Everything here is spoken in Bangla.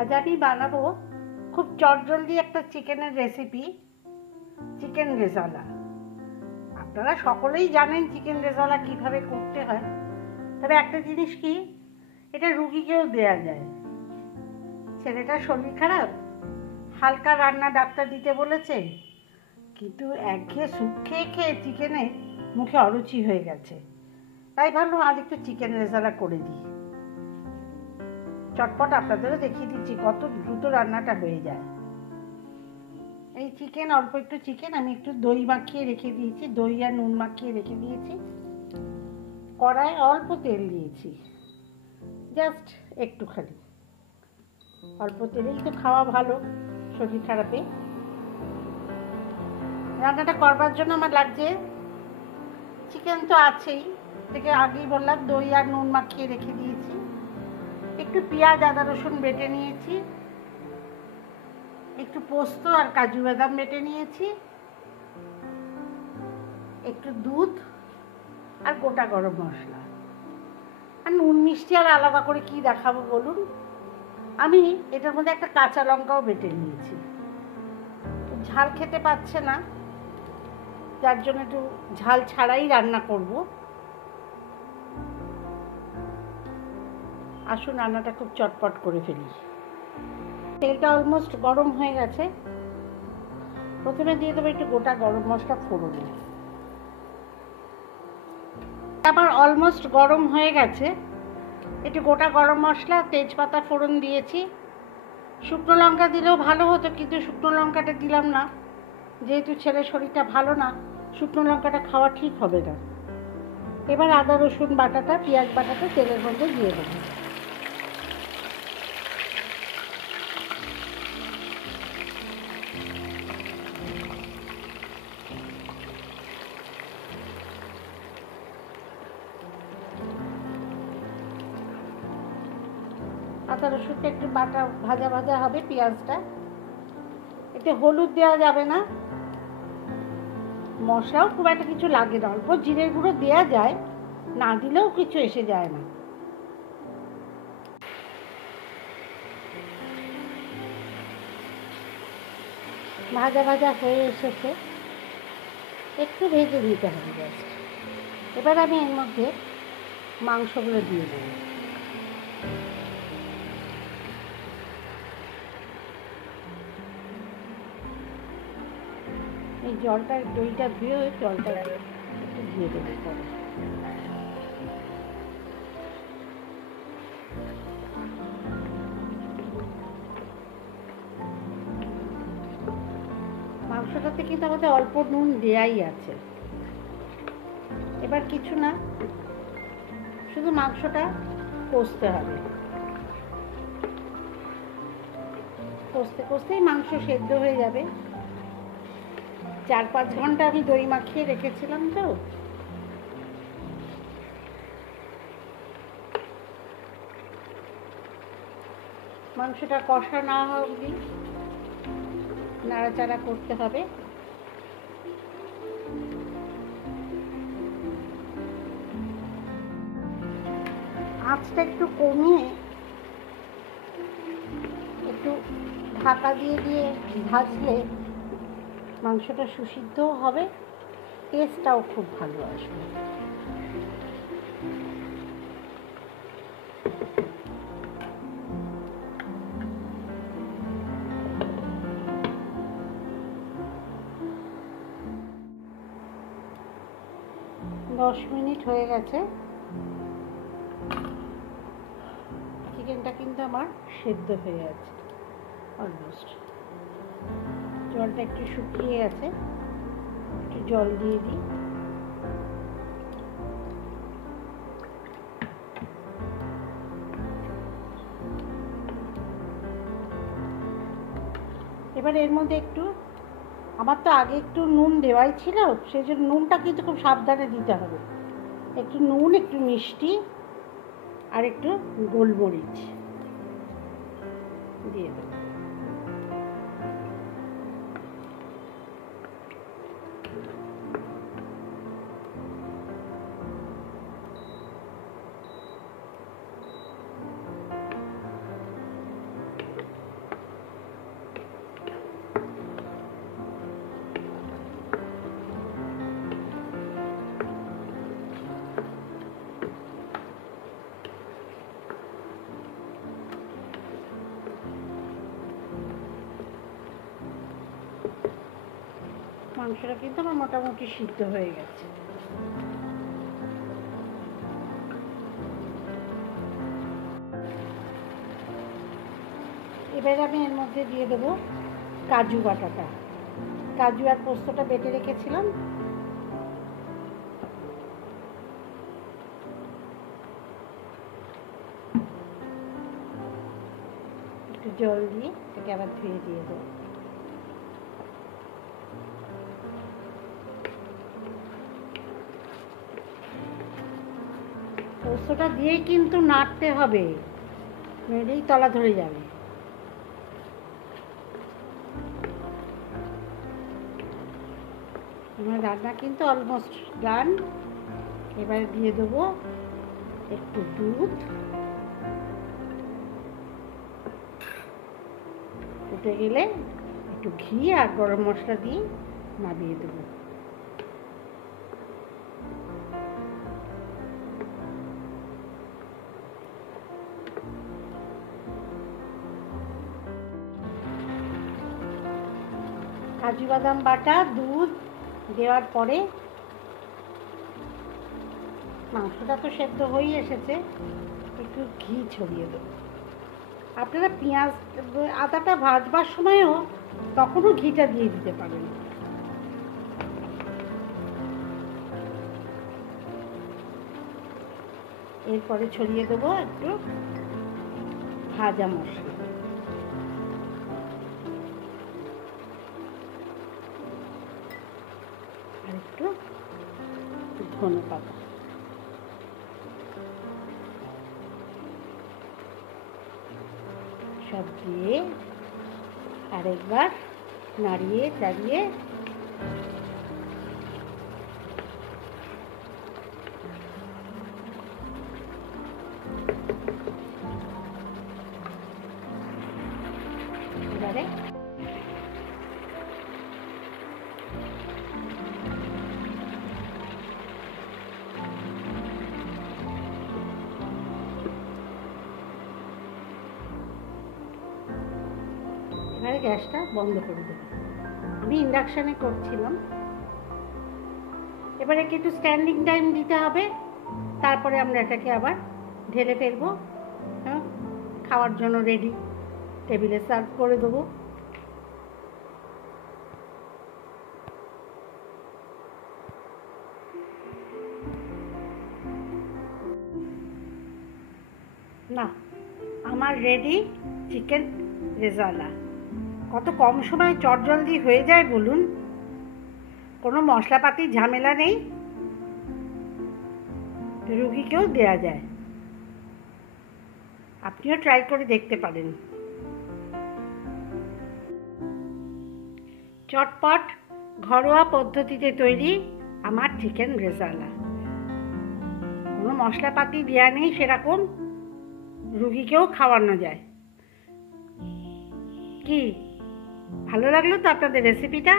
আজ আমি বানাবো খুব চটজলদি একটা চিকেনের রেসিপি, চিকেন রেজালা। আপনারা সকলেই জানেন চিকেন রেজালা কিভাবে করতে হয়, তবে একটা জিনিস কি, এটা রুগীকেও দেয়া যায়। ছেলেটার শরীর খারাপ, হালকা রান্না ডাক্তার দিতে বলেছে, কিন্তু একঘেয়ে স্যুপ খেয়ে খেয়ে চিকেনে মুখে অরুচি হয়ে গেছে। তাই ভাবলাম আজ একটু চিকেন রেজালা করে দিই। চটপট আপনাদেরও দেখিয়ে দিচ্ছি কত দ্রুত রান্নাটা হয়ে যায়। এই চিকেন, অল্প একটু চিকেন আমি একটু দই মাখিয়ে রেখে দিয়েছি, দই আর নুন মাখিয়ে রেখে দিয়েছি। কড়ায় অল্প তেল দিয়েছি, জাস্ট একটুখানি। অল্প তেলেই তো খাওয়া ভালো শরীর খারাপে। রান্নাটা করবার জন্য আমার লাগছে, চিকেন তো আছেই, থেকে আগেই বললাম দই আর নুন মাখিয়ে রেখে দিয়েছি। একটু পেঁয়াজ আদা রসুন বেটে নিয়েছি, একটু পোস্ত আর কাজু বাদাম বেটে নিয়েছি, একটু দুধ আর গোটা গরম মশলা। আর নুন মিষ্টি আর আলাদা করে কি দেখাবো বলুন। আমি এটার মধ্যে একটা কাঁচা লঙ্কাও বেটে নিয়েছি। ঝাল খেতে পাচ্ছে না, যার জন্য একটু ঝাল ছাড়াই রান্না করব। আসুন রান্নাটা খুব চটপট করে ফেলি। তেলটা অলমোস্ট গরম হয়ে গেছে। প্রথমে দিয়ে দেবো একটু গোটা গরম মশলা ফোড়নে। আমার অলমোস্ট গরম হয়ে গেছে। একটু গোটা গরম মশলা, তেজপাতা ফোড়ন দিয়েছি। শুকনো লঙ্কা দিলেও ভালো হতো, কিন্তু শুকনো লঙ্কাটা দিলাম না, যেহেতু ছেলের শরীরটা ভালো না, শুকনো লঙ্কাটা খাওয়া ঠিক হবে না। এবার আদা রসুন বাটাটা, পেঁয়াজ বাটাটা তেলের মধ্যে দিয়ে দেবো। আদা রসুনটা একটু বাটা ভাজা ভাজা হবে, পেঁয়াজটা। এতে হলুদ দেওয়া যাবে না, মশলাও খুব একটা কিছু লাগে না, অল্প জিরের গুঁড়ো দেওয়া যায়, না দিলেও কিছু এসে যায় না। ভাজা ভাজা হয়ে এসেছে, একটু ভেজে দিতে হবে জাস্ট। এবার আমি এর মধ্যে মাংসগুলো দিয়ে দেবো। এই জলটা, দইটা ধুয়ে জলটা একটু দিয়ে দেবো পরে। মাংসটাতে কিন্তু আমাদের অল্প নুন দেয়াই আছে। এবার কিছু না, শুধু মাংসটা কষতে হবে। কষতে কষতেই মাংস সেদ্ধ হয়ে যাবে। 4-5 ঘন্টা আমি দই মাখিয়ে রেখেছিলাম তো। মাংসটা কষা না হওয়া অবধি নাড়াচাড়া করতে হবে। আঁচটা একটু কমিয়ে একটু ঢাকা দিয়ে দিয়ে ভাজলে মাংসটা সুসিদ্ধও হবে, টেস্টটাও খুব ভালো আসবে। দশ মিনিট হয়ে গেছে। চিকেনটা কিন্তু আমার সেদ্ধ হয়ে আছে অলমোস্ট। জলটা একটু শুকিয়ে গেছে, একটু জল দিয়ে দিই। এবার এর মধ্যে একটু, আমার তো আগে একটু নুন দেওয়াই ছিল, সেই জন্য নুনটা কিন্তু খুব সাবধানে দিতে হবে। একটু নুন, একটু মিষ্টি আর একটু গোলমরিচ দিয়ে দেবো। মাংসটা কিন্তু আমার মোটামুটি সিদ্ধ হয়ে গেছে। এবার আমি এর মধ্যে দিয়ে দেবো কাজু বাটাটা। কাজু আর পোস্তটা বেটে রেখেছিলাম। একটু জল দিয়ে এটাকে আবার ধুয়ে দিয়ে দেবো। পোস্তটা দিয়েই কিন্তু নাড়তে হবে, নইলেই তলা ধরে যাবে। আমার রান্না কিন্তু অলমোস্ট ডান। এবার দিয়ে দেবো একটু দুধ, ফুটে গেলে একটু ঘি আর গরম মশলা দিয়ে নামিয়ে দেবো। কাজু বাদাম বাটা, দুধ দেওয়ার পরে মাংসটা তো সেদ্ধ হয়ে এসেছে, একটু ঘি ছড়িয়ে দেবো। আপনারা পেঁয়াজ আদাটা ভাজবার সময়ও তখনও ঘিটা দিয়ে দিতে পারেন। এরপরে ছড়িয়ে দেবো একটু ভাজা মশলা। আর একটু ধনে পাতা। সব দিয়ে আরেকবার নাড়িয়ে চাড়িয়ে এবারে গ্যাসটা বন্ধ করে দেবো। আমি ইন্ডাকশানে করছিলাম। এবারে একটু স্ট্যান্ডিং টাইম দিতে হবে, তারপরে আমরা এটাকে আবার ঢেলে ফেলবো। খাওয়ার জন্য রেডি, টেবিলে সার্ভ করে দেবো। না, আমার রেডি চিকেন রেজালা। কত কম সময়ে চটজলদি হয়ে যায় বলুন, কোনো মশলাপাতির ঝামেলা নেই, রুগীকেও দেয়া যায়। আপনিও ট্রাই করে দেখতে পারেন। চটপট ঘরোয়া পদ্ধতিতে তৈরি আমার চিকেন রেজালা। কোনো মশলাপাতি দেওয়া নেই সেরকম, রুগীকেও খাওয়ানো যায়। কি ভালো লাগলো তো আপনাদের রেসিপিটা?